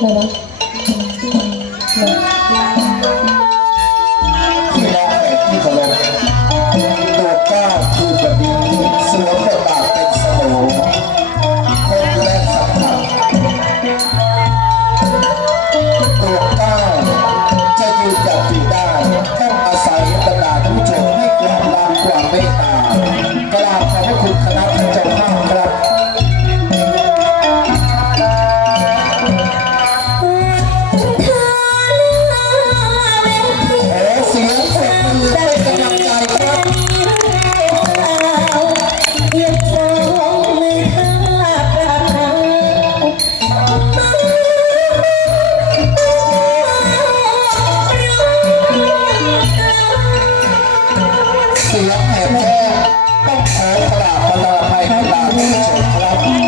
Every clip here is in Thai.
来了。 เสียงแหบแก้ต้องขอกราบประนามให้ตามเชิญครับ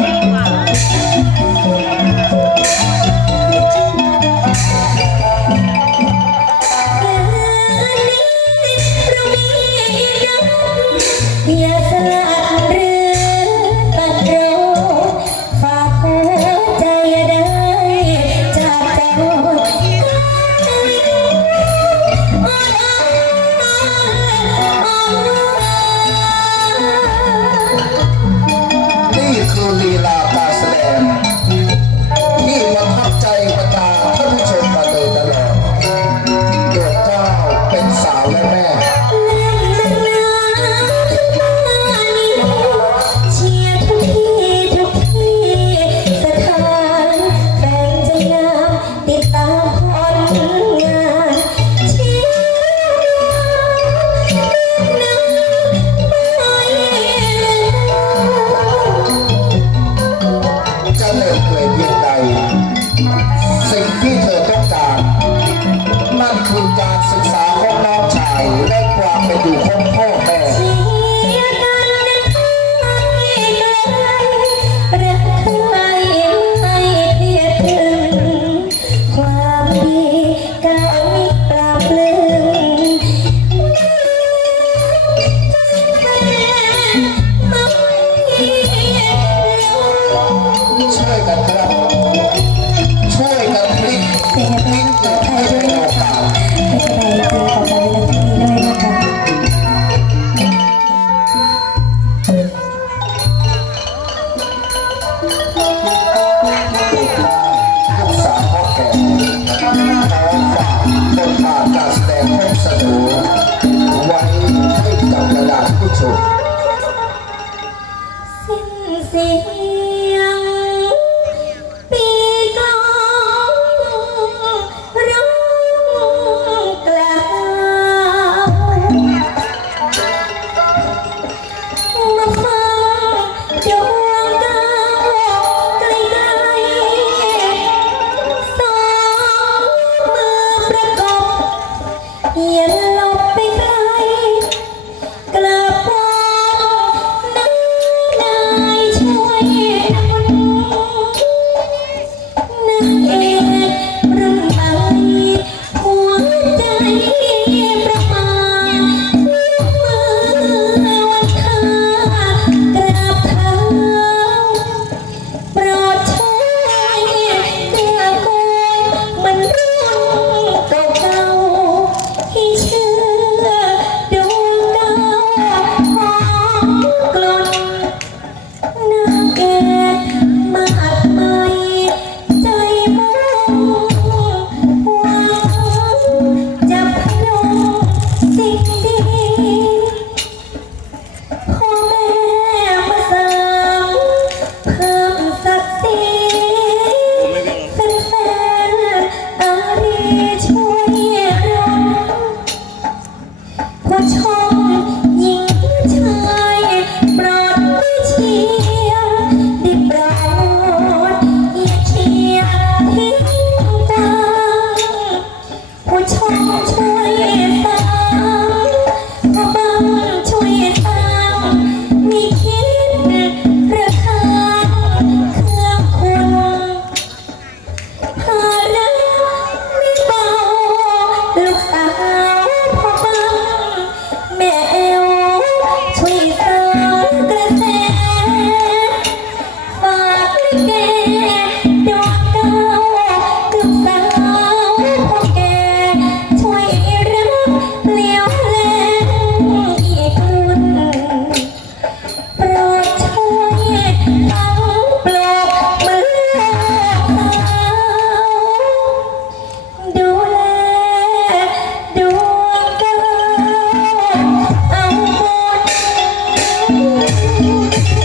กูสาวพ่อแก่ขอฝากบทบาทการแสดงให้สนุไว้ให้กับบรดาผู้ชม สิ้นเสี Hello.